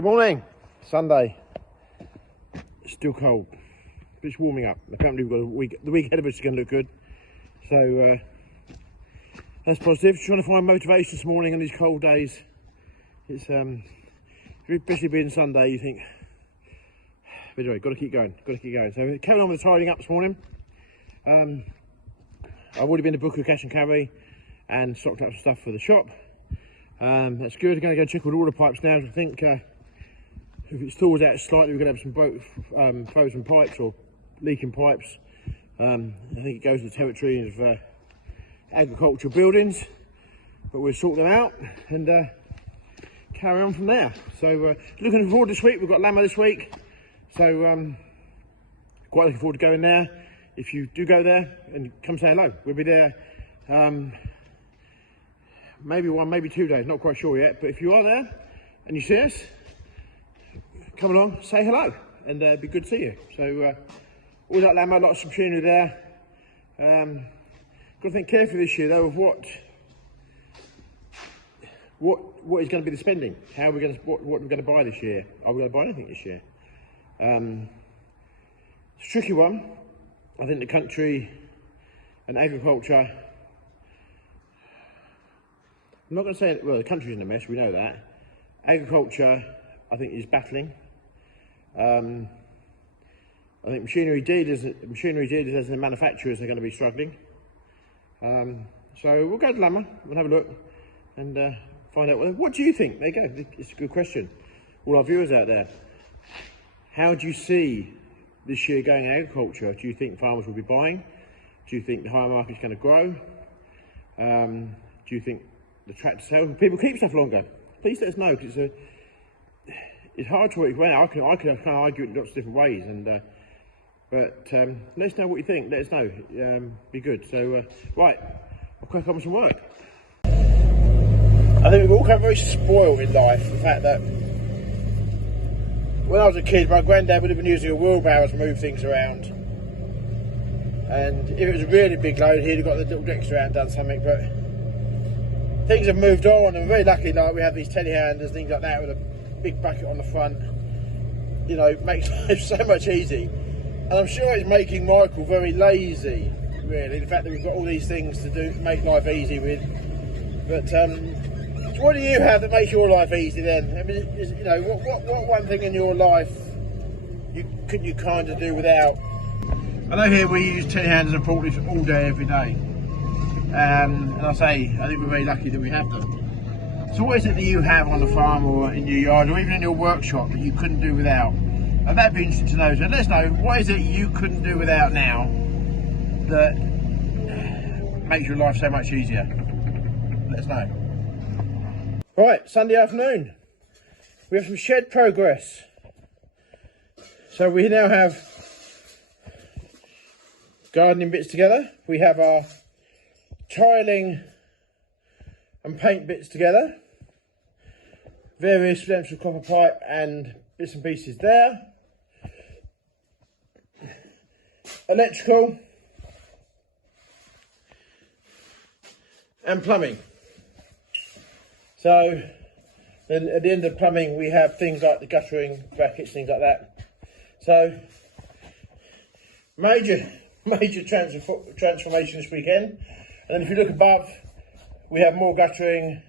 Good morning. Sunday. It's still cold, but it's warming up. Apparently we've got the week ahead of us is going to look good. So that's positive. Trying to find motivation this morning on these cold days. It's especially being Sunday, you think, but anyway, got to keep going. So carrying on with the tidying up this morning. I've already been to book a cash and carry and stocked up some stuff for the shop. That's good. I'm going to go check all the water pipes now. I think if it stalls out slightly, we're going to have some frozen pipes or leaking pipes. I think it goes to the territory of agricultural buildings, but we'll sort them out and carry on from there. So looking forward this week. We've got Lama this week, so quite looking forward to going there. If you do go there, and come say hello, we'll be there maybe 1, maybe 2 days, not quite sure yet, but if you are there and you see us, come along, say hello, and it'd be good to see you. So all that Lama, lots of machinery there. Got to think carefully this year though of what is going to be the spending. How are we going to what we're going to buy this year? Are we going to buy anything this year? It's a tricky one. I think the country and agriculture, I'm not going to say, well, the country's in a mess, we know that. Agriculture, I think, is battling. I think machinery dealers as the manufacturers are going to be struggling. So we'll go to Lama, we'll have a look and find out, what do you think? There you go, it's a good question. All our viewers out there, how do you see this year going in agriculture? Do you think farmers will be buying? Do you think the hire market is going to grow? Do you think the tractor sales, people keep stuff longer? Please let us know, because it's hard to explain. I can kind of argue it in lots of different ways, and but let us know what you think. Let us know. Be good. So right, I'll crack on with some work. I think we've all come very spoiled in life. The fact that when I was a kid, my granddad would have been using a wheelbarrow to move things around, and if it was a really big load, he'd have got the little extra out and done something. But things have moved on, and we're very lucky. Like we have these telehandlers, things like that, with a big bucket on the front. You know, makes life so much easy. And I'm sure it's making Michael very lazy, really. The fact that we've got all these things to do, make life easy with. But what do you have that makes your life easy then? I mean, you know, what one thing in your life could you kind of do without? I know here we use telehandlers and forklifts all day, every day. And I think we're very lucky that we have them. So what is it that you have on the farm or in your yard or even in your workshop that you couldn't do without? And that'd be interesting to know. So let us know, what is it you couldn't do without now that makes your life so much easier? Let us know. Right, Sunday afternoon. We have some shed progress. So we now have gardening bits together. We have our tiling and paint bits together. Various lengths of copper pipe and bits and pieces there. Electrical and plumbing. So then at the end of plumbing we have things like the guttering brackets, things like that. So major transformation this weekend. And then if you look above, we have more guttering,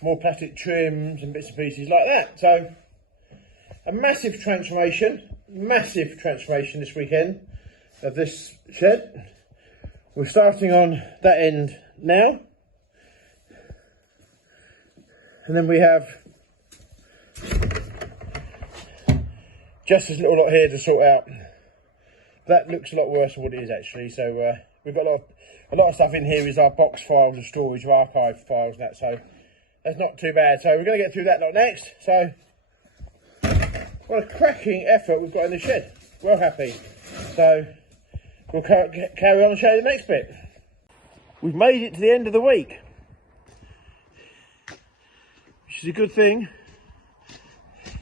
more plastic trims and bits and pieces like that. So a massive transformation this weekend of this shed. We're starting on that end now. And then we have just this little lot here to sort out. That looks a lot worse than what it is actually. So we've got a lot of stuff in here is our box files of storage, of archive files and that, so that's not too bad. So we're going to get through that lot next. So what a cracking effort we've got in the shed. Well happy. So we'll carry on and show you the next bit. We've made it to the end of the week, which is a good thing.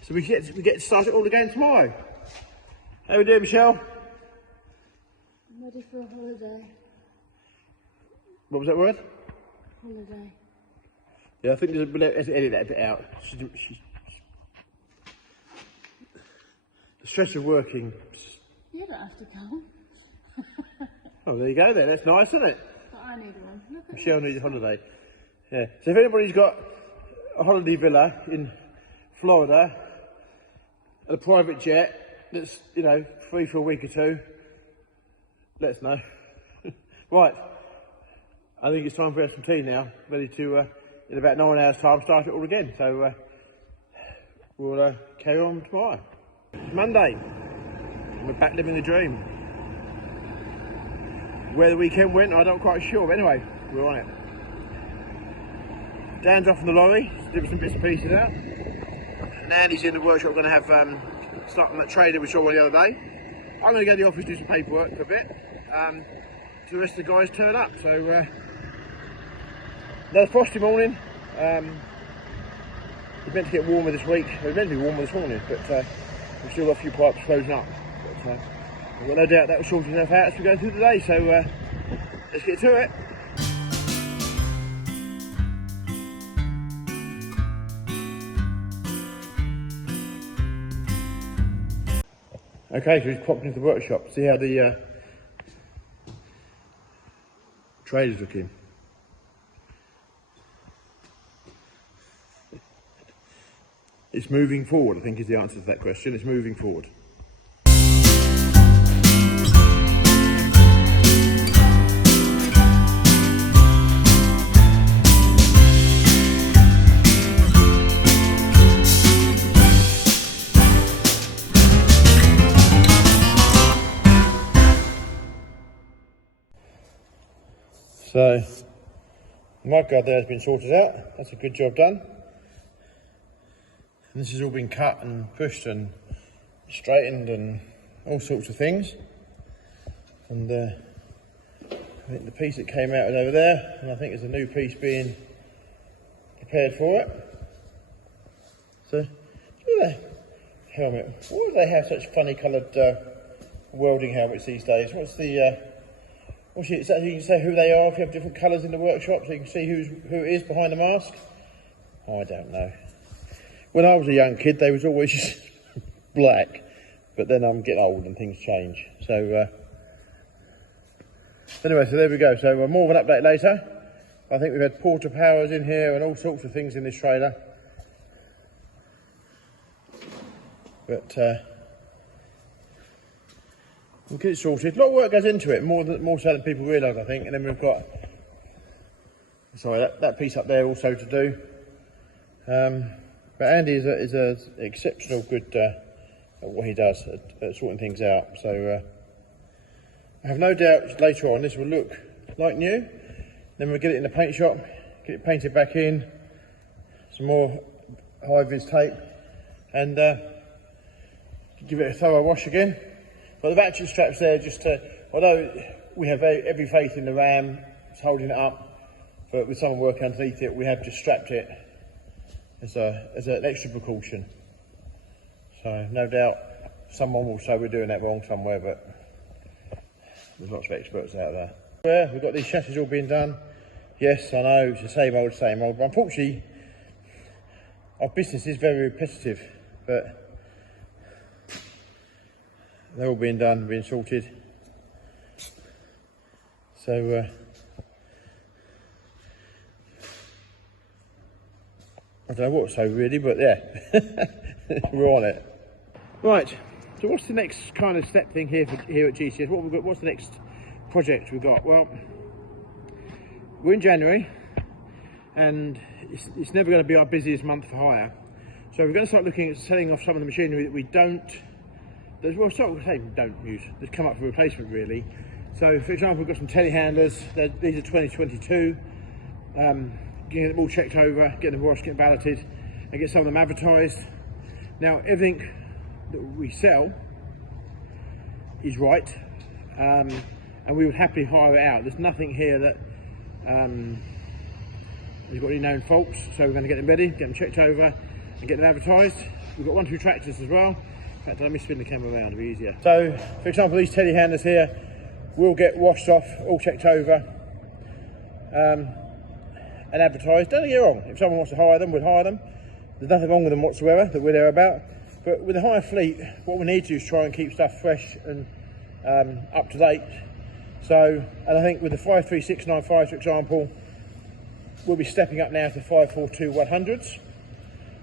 So we get to start it all again tomorrow. How are we doing, Michelle? I'm ready for a holiday. What was that word? Holiday. Yeah, I think let's edit that bit out. The stress of working. You don't have to come. Oh, there you go then. That's nice, isn't it? But I need one. Look at Michelle needs a holiday. Yeah. So if anybody's got a holiday villa in Florida, and a private jet that's, you know, free for a week or two, let us know. Right. I think it's time for some tea now. Ready to, in about 9 hours' time, start it all again. So we'll carry on tomorrow. It's Monday. We're back living the dream. Where the weekend went, I'm not quite sure, but anyway, we're on it. Dan's off in the lorry, doing some bits and pieces out. And Andy's in the workshop, going to have starting that trader we saw the other day. I'm going to go to the office, do some paperwork for a bit. So the rest of the guys turn up. So another frosty morning. It's meant to get warmer this week. It was meant to be warmer this morning, but we've still got a few pipes frozen up. But I've got no doubt that will sort itself out as we go through the day. So let's get to it. Okay, so he's popped into the workshop. See how the trader's looking. It's moving forward, I think, is the answer to that question. It's moving forward. So, the mudguard there has been sorted out. That's a good job done. And this has all been cut and pushed and straightened and all sorts of things. And I think the piece that came out is over there, and I think there's a new piece being prepared for it. So, look at that helmet. Why do they have such funny coloured welding helmets these days? What's the... Is that you can say who they are if you have different colours in the workshop, so you can see who it is behind the mask? Oh, I don't know. When I was a young kid, they was always just black, but then I'm getting old and things change. So anyway, so there we go. So more of an update later. I think we've had porta powers in here and all sorts of things in this trailer. But we'll get it sorted. A lot of work goes into it, more so than people realise, I think. And then we've got, sorry, that piece up there also to do. But Andy is a exceptional good at what he does at sorting things out. So I have no doubt later on this will look like new. Then we'll get it in the paint shop, get it painted back in, some more high-vis tape, and give it a thorough wash again. But the ratchet strap's there just to, although we have every faith in the ram, it's holding it up, but with someone working underneath it, we have just strapped it as an extra precaution. So no doubt someone will say we're doing that wrong somewhere, but there's lots of experts out there. Yeah, we've got these chassis all being done. Yes, I know, it's the same old, but unfortunately, our business is very repetitive, but they're all being done, being sorted. So I don't know what to say really, but yeah, we're on it. Right, so what's the next kind of step thing here at GCS? What we've got? What's the next project we've got? Well, we're in January, and it's never going to be our busiest month for hire. So we're going to start looking at selling off some of the machinery that we don't. Well, sort of say don't use. They've come up for replacement really. So, for example, we've got some telehandlers. These are 2022. Getting them all checked over, getting them washed, getting balloted, and get some of them advertised. Now, everything that we sell is right, and we would happily hire it out. There's nothing here that has got any known faults, so we're going to get them ready, get them checked over, and get them advertised. We've got 1 2 tractors as well. In fact, let me spin the camera around, it'll be easier. So, for example, these telehandlers here will get washed off, all checked over, and advertised. Don't get me wrong, if someone wants to hire them, we'd hire them. There's nothing wrong with them whatsoever that we're there about. But with a hire fleet, what we need to do is try and keep stuff fresh and up to date. So, and I think with the 53695, for example, we'll be stepping up now to 542-100s,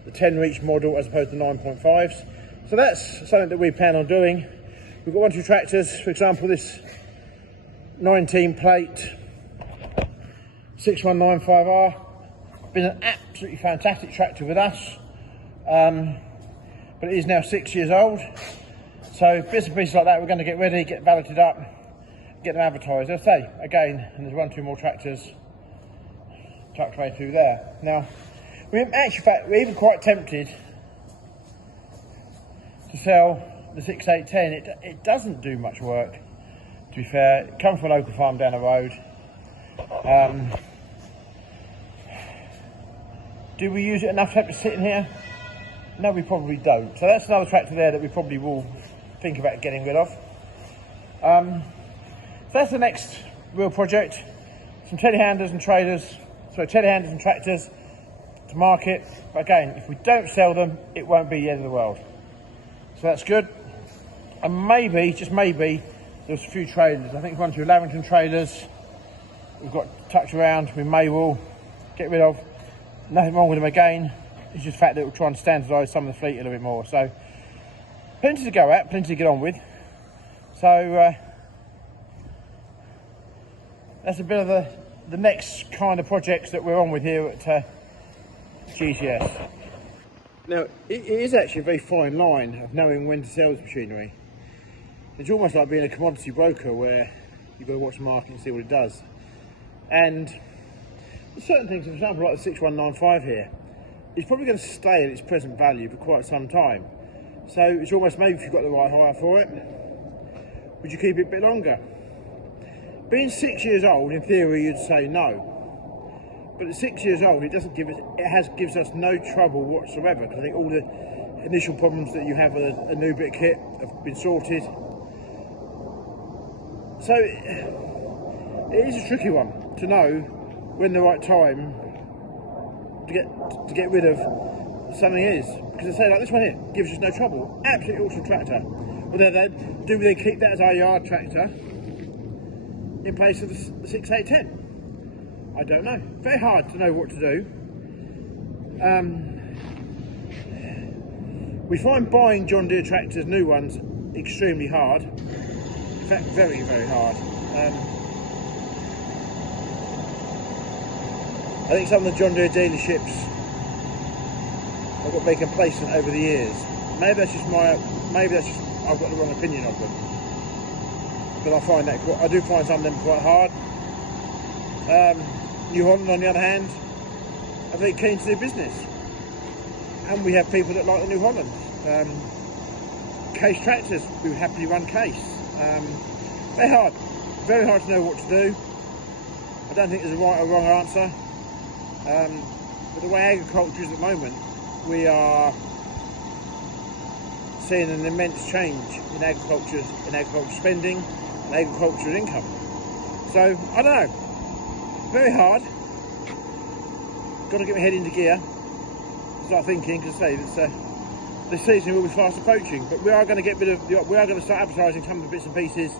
the 10 reach model as opposed to 9.5s. So that's something that we plan on doing. We've got 1 or 2 tractors, for example, this 19 plate 6195R, been an absolutely fantastic tractor with us, but it is now 6 years old. So bits and pieces like that we're going to get ready, get valeted up, get them advertised. As I say, again, and there's 1 or 2 more tractors tucked away through there. Now, we're even quite tempted to sell the 6810. It doesn't do much work, to be fair. It comes from a local farm down the road. Do we use it enough to have to sit in here? No, we probably don't. So that's another tractor there that we probably will think about getting rid of. So that's the next real project. Some telehandlers and telehandlers and tractors to market. But again, if we don't sell them, it won't be the end of the world. So that's good. And maybe, just maybe, there's a few trailers. I think 1 or 2 Lavington trailers we've got tucked around, we may well get rid of. Nothing wrong with them again. It's just the fact that we're trying to standardise some of the fleet a little bit more. So plenty to go at, plenty to get on with. So that's a bit of the next kind of projects that we're on with here at GCS. Now, it is actually a very fine line of knowing when to sell this machinery. It's almost like being a commodity broker where you've got to watch the market and see what it does. And certain things, for example, like the 6195 here, it's probably going to stay at its present value for quite some time. So it's almost maybe if you've got the right hire for it, would you keep it a bit longer? Being 6 years old, in theory, you'd say no. But at 6 years old, gives us no trouble whatsoever, because I think all the initial problems that you have with a new bit of kit have been sorted. So it is a tricky one to know when the right time to get rid of something is. Because I say, like this one here, gives us no trouble. Absolutely awesome tractor. Whether do they keep that as our yard tractor in place of the 6810? I don't know. Very hard to know what to do. We find buying John Deere tractors, new ones, extremely hard. In fact, very, very hard. I think some of the John Deere dealerships have got very complacent over the years. Maybe that's just I've got the wrong opinion of them. But I do find some of them quite hard. New Holland, on the other hand, are very keen to do business, and we have people that like the New Holland. Case tractors, we would happily run case. Very hard to know what to do. I don't think there's a right or wrong answer. But the way agriculture is at the moment, we are seeing an immense change in agriculture spending and agricultural income. So I don't know. Very hard. Got to get my head into gear. Start thinking, because I say the season will be fast approaching. But we are going to get rid of. We are going to start advertising some of the bits and pieces,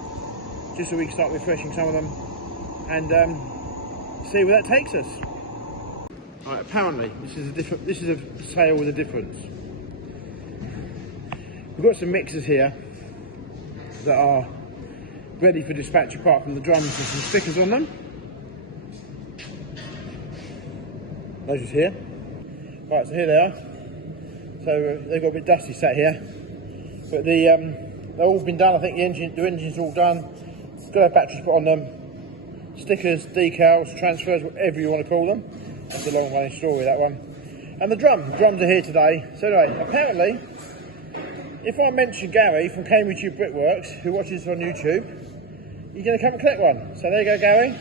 just so we can start refreshing some of them, and see where that takes us. Right, apparently, this is a sale with a difference. We've got some mixers here that are ready for dispatch, apart from the drums with some stickers on them. Those are here. Right, so here they are. So they've got a bit dusty sat here, but they've all been done. I think the engine's all done. Got to have batteries put on them, stickers, decals, transfers, whatever you want to call them. That's a long running story, that one. And the drums are here today. So anyway, apparently, if I mention Gary from Cambridge Brickworks, who watches on YouTube, you're going to come and collect one. So there you go, Gary.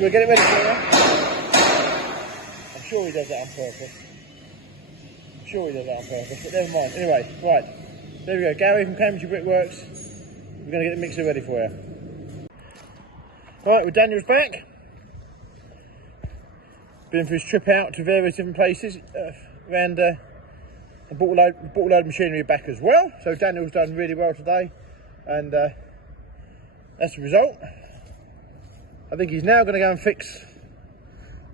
We'll get it ready for you. I'm sure he does that on purpose. But never mind. Anyway, right. There we go, Gary from Cambridge Brickworks. We're going to get the mixer ready for you. Right, well, Daniel's back. Been for his trip out to various different places around I bought a load of machinery back as well. So Daniel's done really well today, and that's the result. I think he's now going to go and fix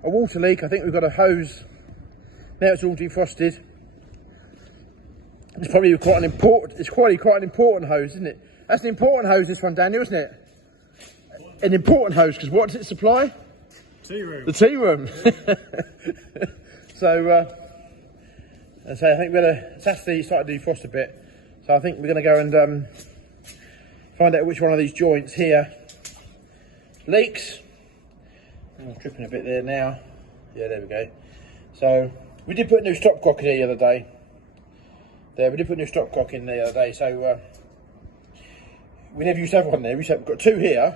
a water leak. I think we've got a hose. Now it's all defrosted. It's probably quite an important hose, isn't it? That's an important hose, this one, Daniel, isn't it? An important hose, because what does it supply? Tea room. The tea room. So I think we're going to, Saturday started to defrost a bit. So I think we're going to go and find out which one of these joints here leaks. I'm tripping a bit there now. Yeah, there we go. So we did put a new stopcock in here the other day. We did put a new stopcock in the other day, so we never used to have one there. We've got two here,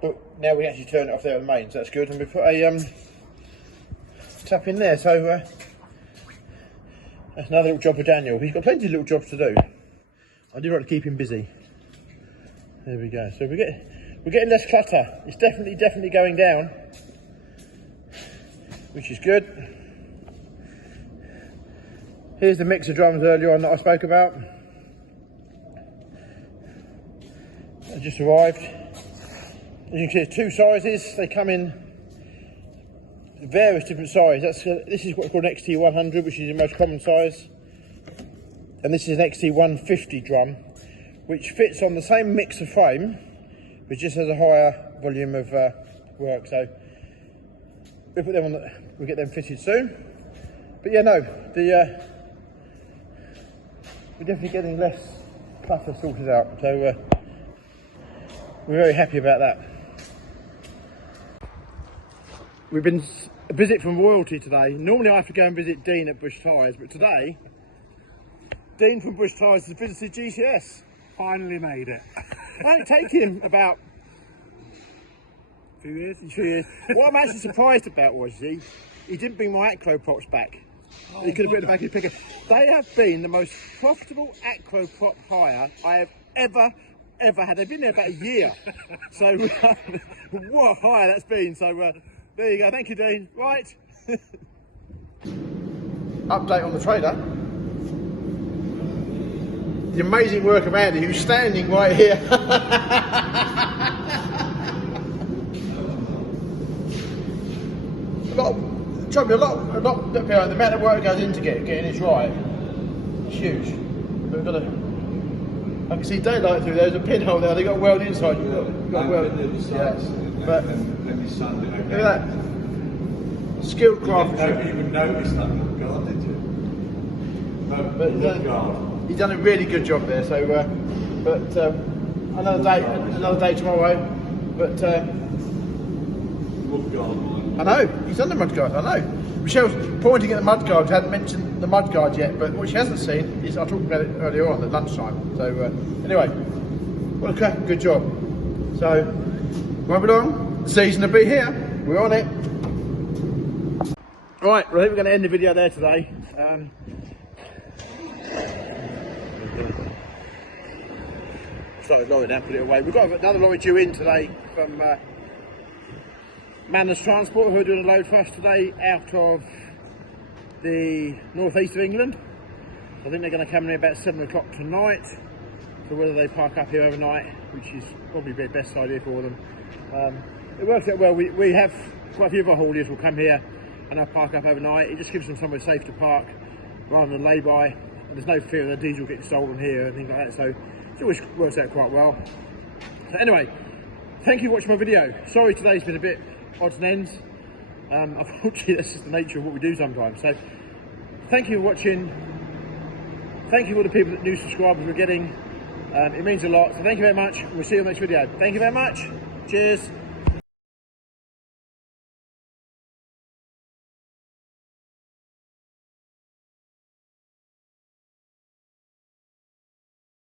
but now we actually turn it off there on the main, so that's good. And we put a tap in there, so that's another little job for Daniel. He's got plenty of little jobs to do. I do like to keep him busy. There we go. So we're getting less clutter. It's definitely going down, which is good. Here's the mixer drums earlier on that I spoke about. They just arrived. As you can see, there's two sizes. They come in various different sizes. This is what's called an XT100, which is the most common size. And this is an XT150 drum, which fits on the same mixer frame, but just has a higher volume of work. So we'll put them on. We'll get them fitted soon. But yeah, no, we're definitely getting less clutter sorted out, so we're very happy about that. We've been a visit from royalty today. Normally I have to go and visit Dean at Bush Tyres, but today Dean from Bush Tyres has visited GCS. Finally made it. Why did it take him about 2 years? 2 years? What I'm actually surprised about was he didn't bring my Acro props back. He could have put it back in the pickup. They have been the most profitable Acro prop hire I have ever had. They've been there about a year. So what a hire that's been. So there you go. Thank you, Dean. Right. Update on the trader. The amazing work of Andy, who's standing right here. The amount of work goes into getting this right. It's huge. But we've got I can see daylight through there. There's a pinhole there. They got weld inside. You've got weld. Yes. But look at that. Skilled craftsmanship. You didn't even notice that on guard, did you? No, he's done a really good job there. So, another day tomorrow. But I know he's done the mudguard. I know. Michelle's pointing at the mudguard. Hadn't mentioned the mudguard yet, but what she hasn't seen is I talked about it earlier on at lunchtime. So anyway, what a cracking good job. So won't be long. The season will be here. We're on it. Right, well, I think we're going to end the video there today. Started lorry now, put it away. We've got another lorry due in today from Manners Transport, who are doing a load for us today out of the northeast of England. I think they're going to come in about 7 o'clock tonight. So whether they park up here overnight, which is probably the best idea for them. It works out well. We have quite a few of our hauliers will come here and they'll park up overnight. It just gives them somewhere safe to park rather than lay by. And there's no fear of the diesel getting stolen here and things like that. So it always works out quite well. So anyway, thank you for watching my video. Sorry today's been a bit odds and ends. Unfortunately, that's just the nature of what we do sometimes. So thank you for watching. Thank you for all the people, new subscribers we're getting. It means a lot. So thank you very much. We'll see you in the next video. Thank you very much. Cheers.